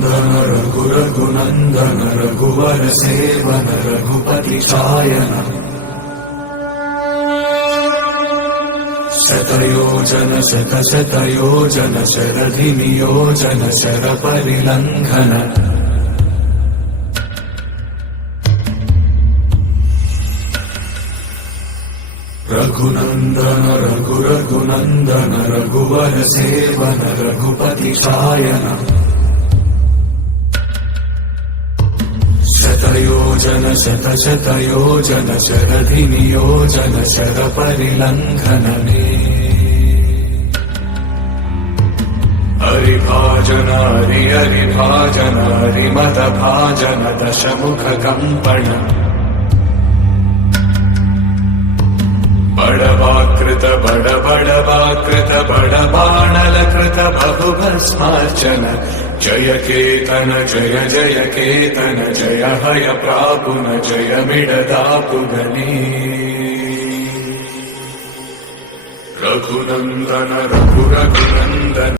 रघुनन्दन रघुरघुनन्दन रघुवर seven Raghupati Shayan शतयोजन शतशतयोजन शरधि नियोजन sir परिलंघन Raghunandan रघुरघुनन्दन रघुवर seven Raghupati Shayan शतयोजन शतशतयोजन शरधि नियोजन sir परिलंघन हरिभाजन Hari हरिभाजन हरिमद भाजन दशमुख कंपन बड़वाकृत बड़वाकृत बड़बाणलकृत बहुभस्मार्चन जय केतन जय जय केतन जय हय प्रापुन जय मिडदापुगनी रघुनन्दन रघुरघुनन्दन